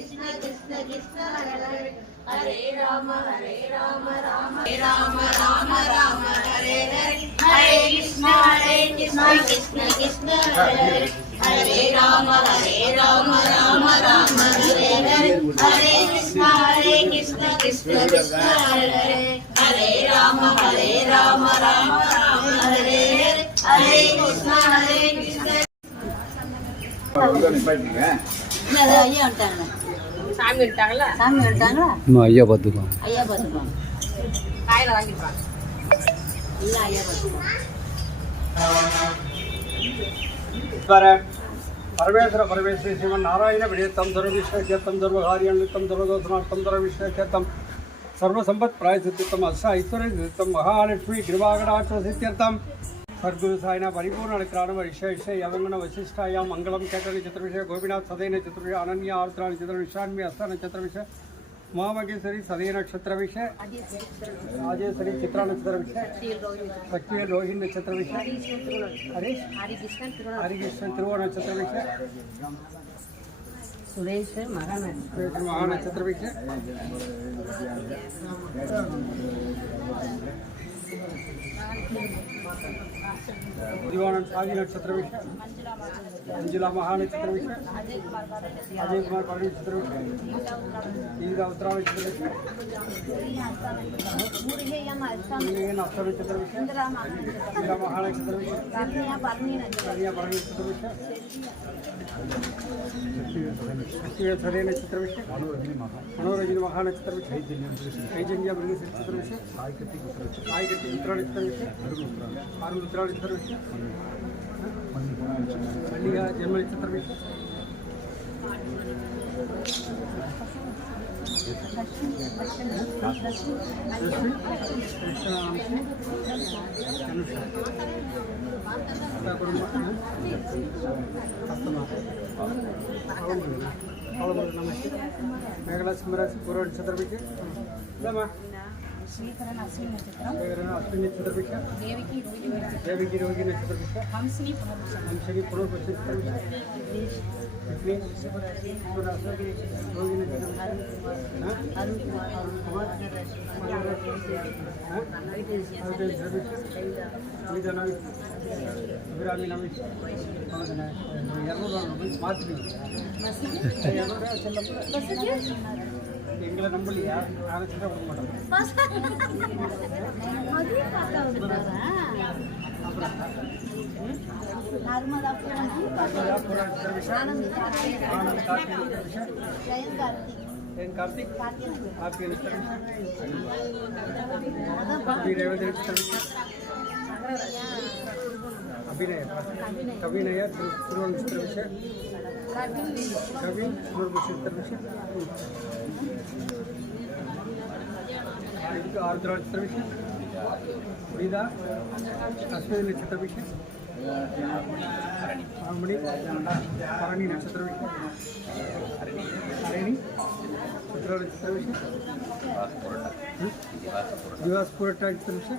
கிருஷ்ண கிருஷ்ண கிருஷ்ண ஹரே ராம ஹரே ராம ராம. ராம ராம ராம ஹரே ஹரே. ஹரே கிருஷ்ண ஹரே கிருஷ்ண கிருஷ்ண கிருஷ்ண ஹரே ஹரே. ராம ஹரே ராம ராம ராம ஹரே ஹரே. ஹரே கிருஷ்ண ஹரே கிருஷ்ண கிருஷ்ண கிருஷ்ண ஹரே ஹரே. ராம ஹரே ராம ராம ராம ஹரே ஹரே. ஹரே கிருஷ்ண ஹரே கிருஷ்ண. ஐயா விட்டாங்க சாமி வந்துட்டாங்களா சாமி வந்துட்டாங்களா இன்னும் ஐயா பார்த்துக்குவாங்க ஐயா பார்த்துக்குவாங்க காயில் வாங்கிடுவாங்க இல்லை ஐயா பார்த்துக்குவாங்க பரமேஸ்வர பரமேஸ்வரி சிவன் நாராயண விடயத்தம் சர்வவிஷ்ணேத்தம் சர்வகாரியம் சர்வதோஷனார்த்தம் சர்வவிஷ்ணேத்தம் சர்வசம்பத் பிராயசித்தம் அஸ்வ ஐஸ்வர்ய சித்தம் மகாலட்சுமி கிருபாகடாட்ச சத்குரு சாய்னா பரிபூர்ணனுக்கான விசேஷ யவங்கன வசிஷ்டாயா மங்களம் கேட்ட நட்சத்திரவிஷ கோபிநாத் சதய நட்சத்திரவிஷ அனன்யா ஆர்த்ரா நட்சத்திரவிஷான்மி அஸ்த நட்சத்திரவிஷ மாமகேஸ்வரி சதய நட்சத்திரவிஷ ராஜேஸ்வரி சித்ரா நட்சத்திரவிஷ சக்திய ரோஹின் நட்சத்திரவிஷ ஹரீஷ் ஹரிகிருஷ்ணன் திருவோ நட்சத்திரவிஷ சுரேஷ் மகா நட்சத்திரவிஷ जीवानंद नक्षत्र विषय मंजुला महानक्षत्र अजय कुमार पाटिल नक्षत्र विषय उत्तरा नक्षत्र विषय नक्षत्र नक्षत्र विषय इंदिरा महानक्षत्र नक्षत्र नक्षत्र विषय मनोरंजन महानक्षत्र विषय चैतन्य नक्षत्र విషయ మనోరంజన మహా నక్షత్ర విషయ చైతన్య బ్రహ్మ నక్షత్ర విషయ సాయికట్టి మిత్ర నక్షత్ర విషయ ఆరు మిత్ర నక్షత్ర విషయ మల్లిగా జన్మ నక్షత్ర విషయ దృష్టి కృష్ణ అనుష మేఘలా సింహరాశి పూర్వ చంద్రభిష శ్రీకరణ అశ్విని నక్షత్రం అశ్విని చంద్రభిష దేవికి రోగి దేవికి రోగిని చంద్రభిష హంసిని పునర్వసం వంశని పునర్వశ எங்களை நம்பலையா? அதை சின்ன கொடுக்க மாட்டோம். என் கார்த்திக். ஆப்பி டிரைவர் ಅಭಿನಯ ಕವಿನಯ ತಿರುವನ್ ವಿಷಯ ಕವಿ ತಿರುವನ್ ವಿಷಯ ಇದಕ್ಕೆ ಆರ್ದ್ರ ವಿಷಯ ಉಳಿದ ಅಶ್ವಿನಿ ನಕ್ಷತ್ರ ವಿಷಯ ಮಣಿ ಭರಣಿ ನಕ್ಷತ್ರ ವಿಷಯ ಹರಿಣಿ ಚಿತ್ರ ನಕ್ಷತ್ರ ವಿಷಯ ದಿವಾಸ್ಪುರ ಟಾಕ್ಸ್ ವಿಷಯ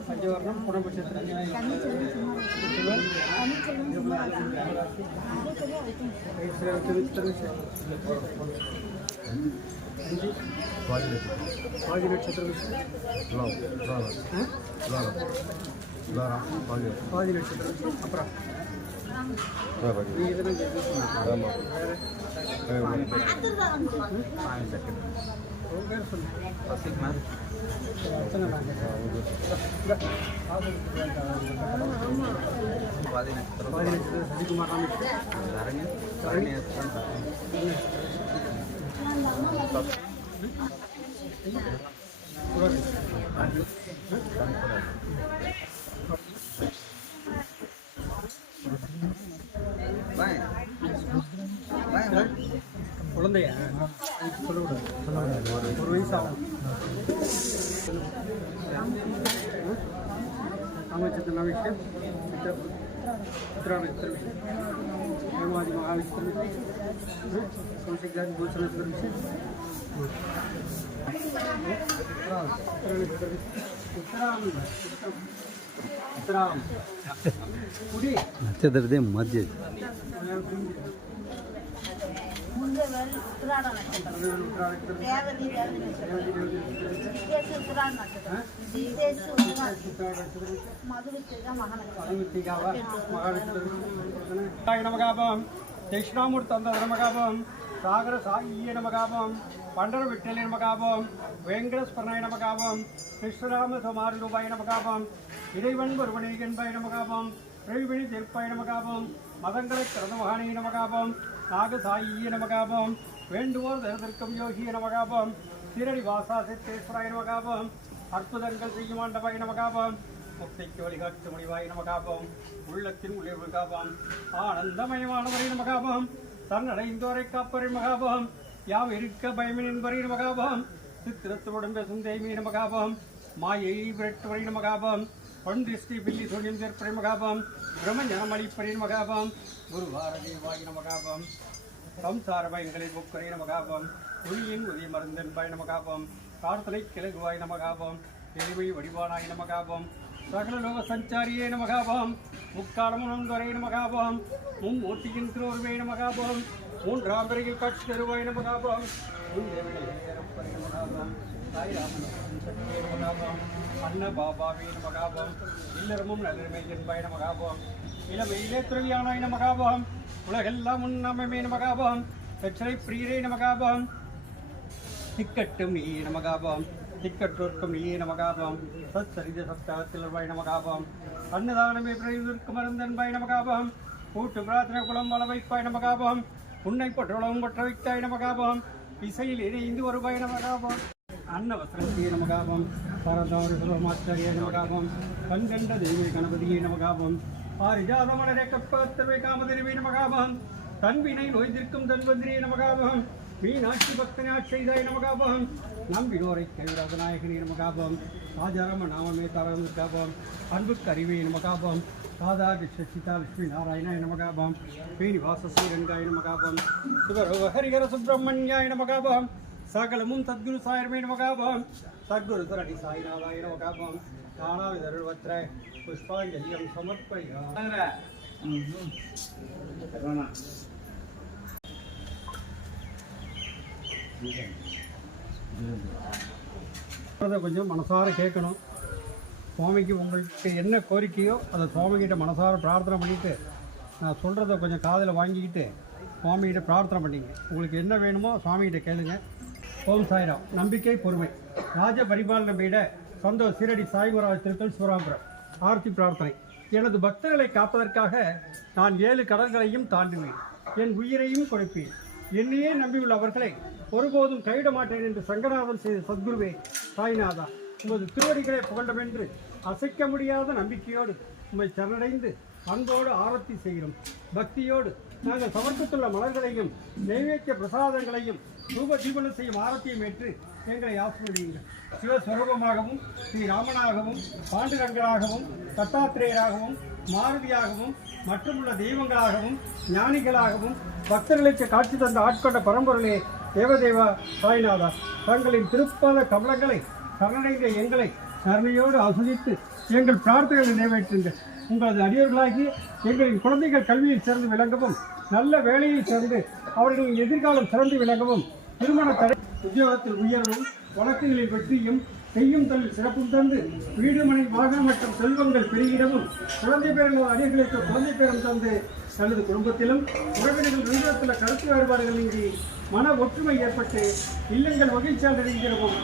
பஞ்சவர்ணம் புனபட்சத்திரம் நட்சத்திரம் பாதி நட்சத்திரம் அப்புறம் பதினெட்டு चतुर्दे मध्य நமகாபம் தட்சிணாமூர்த்தி அந்த நமகாபம் சாகர சாகிய நமகாபம் பண்டர விட்டலை நமகாபம் வேங்கடஸ்வரனாய நமகாபம் கிருஷ்ணராம சுமாரி ரூபாய் நமகாபம் இறைவன் ஒருவனை என்பாய் நமகாபம் பிரவிபிணி திருப்பாய நமகாபம் மதங்களை கிரதமகானி நமகாபம் நாகசாயிய நமகாபம் வேண்டுவோர் தரதற்கும் யோகிய நமகாபம் சீரடி வாசா சித்தேஸ்வராய நமகாபம் அற்புதங்கள் செய்யும் ஆண்டவாய நமகாபம் முக்திக்கு வழிகாட்டு முடிவாய் நமகாபம் உள்ளத்தின் உயர்வு காபம் ஆனந்தமயமானவரை நமகாபம் தன்னடைந்தோரை காப்பரை மகாபம் யாம் இருக்க பயமின் என்பரை நமகாபம் சித்திரத்துடன் பேசும் தெய்மீ நமகாபம் மாயை விரட்டுவரை நமகாபம் பொன் திருஷ்டி பில்லி சொல்லியும் சேர்ப்பரை மகாபம் பிரம்மஞானம் அளிப்பரை மகாபம் குருவாரதேவாய் நமகாபம் சம்சார பயங்களை முக்கரை நமகாபம் குழியின் உதய மருந்தன் பாய் நமகாபம் பிரார்த்தனை கிழகுவாய் நமகாபம் எளிமை வடிவானாய் நமகாபம் சகலலோக சஞ்சாரியே நமகாபம் முக்காலமும் துறை நமகாபம் மும்மூர்த்தியின் திருவருவே நமகாபம் மூன்றாம் பிறகில் காட்சி தருவாய் நமகாபம் நமகாபம் தாய் ராமன் சக்தியே நமகாபம் அன்ன பாபாவே நமகாபம் இல்லறமும் நல்லருமை என்பாய் நமகாபம் இளமையிலே துறவியானாய் நமகாபம் உலகெல்லாம் உன்னமே நமகாபம் பெற்றரை பிரியரே நமகாபம் திக்கட்டும் நீயே நமகாபம் திக்கற்றோர்க்கும் நீயே நமகாபம் சத் சரித சப்தாத்தில் நமகாபம் அன்னதானமே பிரயோகிற்கு மருந்தன்பாய் நமகாபம் கூட்டு பிரார்த்தனை குளம் வள வைப்பாய் நமகாபம் உன்னை பற்றுளவும் பற்ற வைத்தாய் நமகாபம் இசையில் இணைந்து வருவாய் நமகாபம் அன்னவஸ்திரத்தியே நமகாபம் பரதாரி சுலமாச்சாரிய நமகாபம் கண்கண்ட தெய்வ கணபதியே நமகாபம் ஆரிஜாத மலரே கப்பத்தவை காமதிரிவே நமகாபம் தன்வினை நோய்திருக்கும் தன்வந்திரியே நமகாபம் மீனாட்சி பக்தனாட்சி நமகாபம் நம்பினோரை கைவிடாத நாயகனே நமகாபம் ராஜாராம நாமமே தாரம் காபம் அன்புக்கு அறிவே நமகாபம் ராதாகிருஷ்ண சசிதா லட்சுமி நாராயணாய நமகாபம் ஸ்ரீனிவாச ஸ்ரீரங்காய நமகாபம் சுபரோ ஹரிஹர சுப்பிரமணியாய நமகாபம் சகலமும் சத்குரு சாயரமே நமகாபம் சத்குரு சரணி சாய்நாதாய நமகாபம் நானாவிதருவத்திர புஷ்பாஞ்சலியம் சமர்ப்பயா அதை கொஞ்சம் மனசார கேட்கணும் சுவாமிக்கு உங்களுக்கு என்ன கோரிக்கையோ அதை சுவாமிகிட்ட மனசார பிரார்த்தனை பண்ணிட்டு நான் சொல்கிறத கொஞ்சம் காதில் வாங்கிக்கிட்டு சுவாமிகிட்ட பிரார்த்தனை பண்ணிங்க உங்களுக்கு என்ன வேணுமோ சுவாமிகிட்ட கேளுங்க ஓம் சாய்ராம். நம்பிக்கை பொறுமை. ராஜ பரிபாலன பீட சொந்த சீரடி சாய்குராஜ் திருத்தல் சிவராபுரம் ஆர்த்தி பிரார்த்தனை. எனது பக்தர்களை காப்பதற்காக நான் ஏழு கடல்களையும் தாண்டுவேன் என் உயிரையும் கொடுப்பேன் என்னையே நம்பியுள்ள அவர்களை ஒருபோதும் கைவிட மாட்டேன் என்று சங்கராதன் செய்த சத்குருவே சாய்நாதா உமது திருவடிகளை புகண்டமென்று அசைக்க முடியாத நம்பிக்கையோடு உம்மை சரணடைந்து அன்போடு ஆரத்தி செய்கிறோம். பக்தியோடு நாங்கள் சமர்ப்பித்துள்ள மலர்களையும் நைவேத்திய பிரசாதங்களையும் ரூப ஜீவனம் செய்யும் ஆரத்தியும் ஏற்று எங்களை ஆசிர்வதியுங்கள். சிவஸ்வரூபமாகவும் ஸ்ரீ ராமனாகவும் பாண்டுரங்கனாகவும் தத்தாத்திரேயராகவும் மாருதியாகவும் மற்றுமுள்ள தெய்வங்களாகவும் ஞானிகளாகவும் பக்தர்களுக்கு காட்சி தந்த ஆட்கொண்ட பரம்பொருளே தேவதேவா சாய்நாதா. தங்களின் திருப்பாத கமலங்களை சரணடைந்த எங்களை கருணையோடு ஆஸ்வதித்து எங்கள் பிரார்த்தனைகளை நிறைவேற்றுங்கள். உங்களது அடியவர்களாகி எங்களின் குழந்தைகள் கல்வியில் சிறந்து விளங்கவும் நல்ல வேலையில் சேர்ந்து அவர்களின் எதிர்காலம் சிறந்து விளங்கவும் திருமண தடை உத்தியோகத்தில் உயர்வும் வழக்குகளில் வெற்றியும் செய்யும் தொழில் சிறப்பும் தந்து வீடு மனை வாகனம் மற்றும் செல்வங்கள் பெருகிடவும் குழந்தை பேரன் அடியர்களுக்கு குழந்தை பேரம் தந்து தனது குடும்பத்திலும் உறவினர்கள் விருந்தத்தில் கருத்து வேறுபாடுகள் இன்றி மன ஒற்றுமை ஏற்பட்டு இல்லங்கள் மகிழ்ச்சியாக இருக்கிறவும்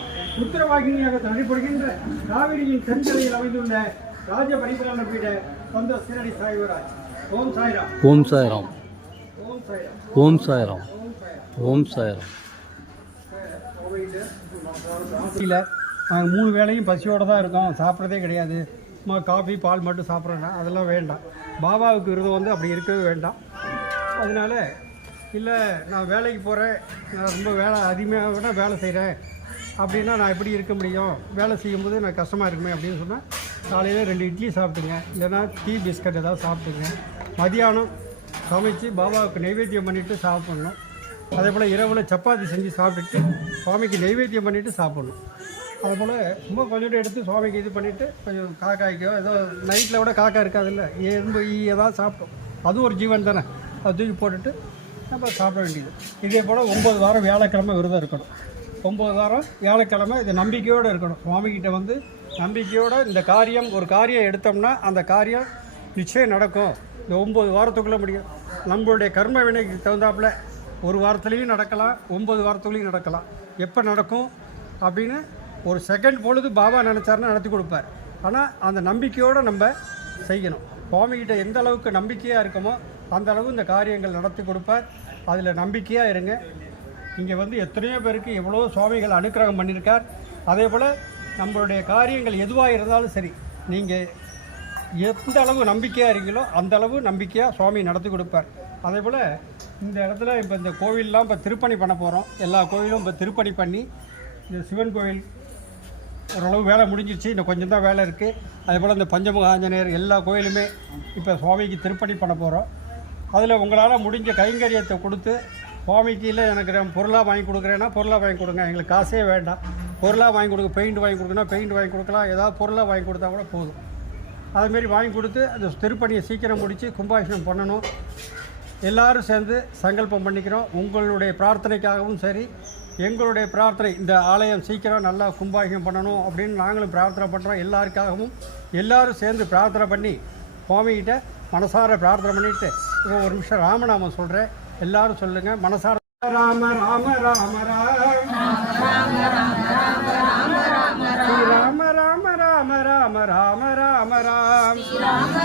உத்தரவாகினியாக நடைபெறுகின்ற காவிரியின் தென்கரையில் அமைந்துள்ள ராஜ பரிபாலன பீட சொந்த சீரடி சாய்வராஜ். ஓம் சாய்ராம். ஓம் சாய்ராம். ஓம் சாய்ராம். ஓம் சாய்ராம். ஓம் சாய்ராம். ஓம் சாய்ராம். இல்லை நாங்கள் மூணு வேளையும் பசியோடு தான் இருக்கோம். சாப்பிட்றதே கிடையாது. சும்மா காஃபி பால் மட்டும் சாப்பிட்றேன்னா அதெல்லாம் வேண்டாம். பாபாவுக்கு விரதம் வந்து அப்படி இருக்கவே வேண்டாம். அதனால இல்லை நான் வேலைக்கு போகிறேன் நான் ரொம்ப வேலை அதிகமாக விட வேலை செய்கிறேன் அப்படின்னா நான் எப்படி இருக்க முடியும்? வேலை செய்யும்போது நான் கஷ்டமாக இருக்குமே அப்படின்னு சொன்னால் காலையில் ரெண்டு இட்லி சாப்பிட்டுங்க. இல்லைன்னா டீ பிஸ்கட் ஏதாவது சாப்பிட்டுங்க. மதியானம் சமைச்சு பாபாவுக்கு நைவேத்தியம் பண்ணிவிட்டு சாப்பிட்ணும். அதே போல் இரவில் சப்பாத்தி செஞ்சு சாப்பிட்டுட்டு சுவாமிக்கு நைவேத்தியம் பண்ணிவிட்டு சாப்பிட்ணும். அதே போல் சும்மா கொஞ்சோண்டு எடுத்து சுவாமிக்கு இது பண்ணிவிட்டு கொஞ்சம் காக்காய்க்கோ ஏதோ நைட்டில் கூட காக்கா இருக்காதுல்ல. எறும்பு ஈ ஏதாவது சாப்பிட்டோம். அதுவும் ஒரு ஜீவன் தானே. அது தூக்கி போட்டுட்டு நம்ம சாப்பிட வேண்டியது. இதே போல் ஒம்பது வாரம் வியாழக்கிழமை விரதம் இருக்கணும். ஒம்பது வாரம் வியாழக்கிழமை இது நம்பிக்கையோடு இருக்கணும். சுவாமிகிட்ட வந்து நம்பிக்கையோடு இந்த காரியம் ஒரு காரியம் எடுத்தோம்னா அந்த காரியம் நிச்சயம் நடக்கும். இந்த ஒம்பது வாரத்துக்குள்ளே முடியும். நம்மளுடைய கர்ம வினைக்கு தகுந்தாப்புல ஒரு வாரத்துலேயும் நடக்கலாம் ஒம்பது வாரத்துக்குள்ளேயும் நடக்கலாம். எப்போ நடக்கும் அப்படின்னு ஒரு செகண்ட் பொழுது பாபா நினச்சாருன்னா நடத்தி கொடுப்பார். ஆனால் அந்த நம்பிக்கையோடு நம்ம செய்யணும். சுவாமிகிட்ட எந்த அளவுக்கு நம்பிக்கையாக இருக்கமோ அந்த அளவு இந்த காரியங்கள் நடத்தி கொடுப்பார். அதில் நம்பிக்கையாக இருங்க. இங்கே வந்து எத்தனையோ பேருக்கு எவ்வளோ சுவாமிகள் அனுக்கிரகம் பண்ணியிருக்கார் அதே போல் நம்மளுடைய காரியங்கள் எதுவாக இருந்தாலும் சரி நீங்கள் எந்த அளவு நம்பிக்கையாக இருக்கீங்களோ அந்த அளவு நம்பிக்கையாக சுவாமி நடத்தி கொடுப்பார். அதே போல் இந்த இடத்துல இப்போ இந்த கோவிலெலாம் இப்போ திருப்பணி பண்ண போகிறோம் எல்லா கோவிலும் இப்போ திருப்பணி பண்ணி இந்த சிவன் கோவில் ஓரளவு வேலை முடிஞ்சிருச்சு. இன்னும் கொஞ்சம் தான் வேலை இருக்குது அதே போல் இந்த பஞ்சமுக ஆஞ்சநேயர் எல்லா கோயிலுமே இப்போ சுவாமிக்கு திருப்பணி பண்ண போகிறோம் அதில் உங்களால் முடிஞ்ச கைங்கரியத்தை கொடுத்து சுவாமிக்கு இல்லை எனக்கு நான் பொருளாக வாங்கி கொடுக்குறேன்னா பொருளாக வாங்கி கொடுங்க. எங்களுக்கு காசே வேண்டாம். பொருளாக வாங்கி கொடுக்க பெயிண்ட் வாங்கி கொடுக்கணும் பெயிண்ட் வாங்கி கொடுக்கலாம். ஏதாவது பொருளாக வாங்கி கொடுத்தா கூட போதும். அதுமாரி வாங்கி கொடுத்து அந்த திருப்பணியை சீக்கிரம் முடித்து கும்பாபிஷேகம் பண்ணணும். எல்லோரும் சேர்ந்து சங்கல்பம் பண்ணிக்கிறோம். உங்களுடைய பிரார்த்தனைக்காகவும் சரி எங்களுடைய பிரார்த்தனை இந்த ஆலயம் சீக்கிரம் நல்லா கும்பாபிஷேகம் பண்ணணும் அப்படின்னு நாங்களும் பிரார்த்தனை பண்ணுறோம் எல்லாருக்காகவும் எல்லாரும் சேர்ந்து பிரார்த்தனை பண்ணி சுவாமிகிட்ட மனசார பிரார்த்தனை பண்ணிட்டு இப்போ ஒரு நிமிஷம் ராமநாமம் சொல்கிறேன் எல்லாரும் சொல்லுங்கள் மனசார ராம ராம ராம ராம ராம ராம ராம ராம ராம ராம ராம் ராம ராம ராம ராம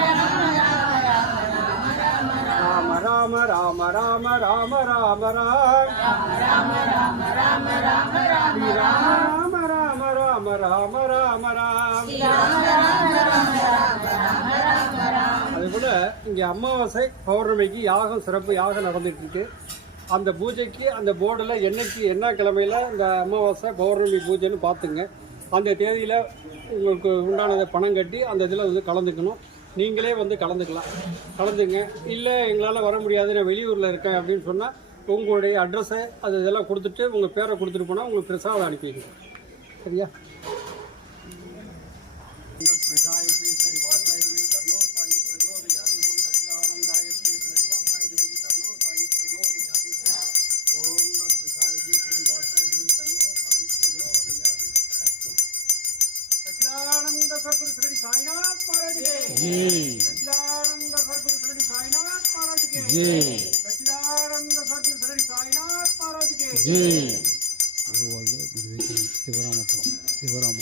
ராம ராம ராம ராம ராம ராம். ராம ராம ராம ராம ராம ராம. ராம் அதுபோல இங்கே அமாவாசை பௌர்ணமிக்கு யாகம் சிறப்பு யாகம் நடந்துட்டு இருக்கு அந்த பூஜைக்கு அந்த போர்டில் என்னைக்கு என்ன கிழமையில இந்த அமாவாசை பௌர்ணமி பூஜைன்னு பார்த்துங்க. அந்த தேதியில் உங்களுக்கு உண்டானதை பணம் கட்டி அந்த இதில் வந்து கலந்துக்கணும். நீங்களே வந்து கலந்துக்கலாம். கலந்துங்க. இல்லை எங்களால் வர முடியாது நான் வெளியூரில் இருக்கேன் அப்படின்னு சொன்னால் உங்களுடைய அட்ரஸை அது இதெல்லாம் கொடுத்துட்டு உங்கள் பேரை கொடுத்துட்டு போனால் உங்களுக்கு பிரசாதம் அனுப்பிடுங்க. சரியா? जी। शिवराम शिवराम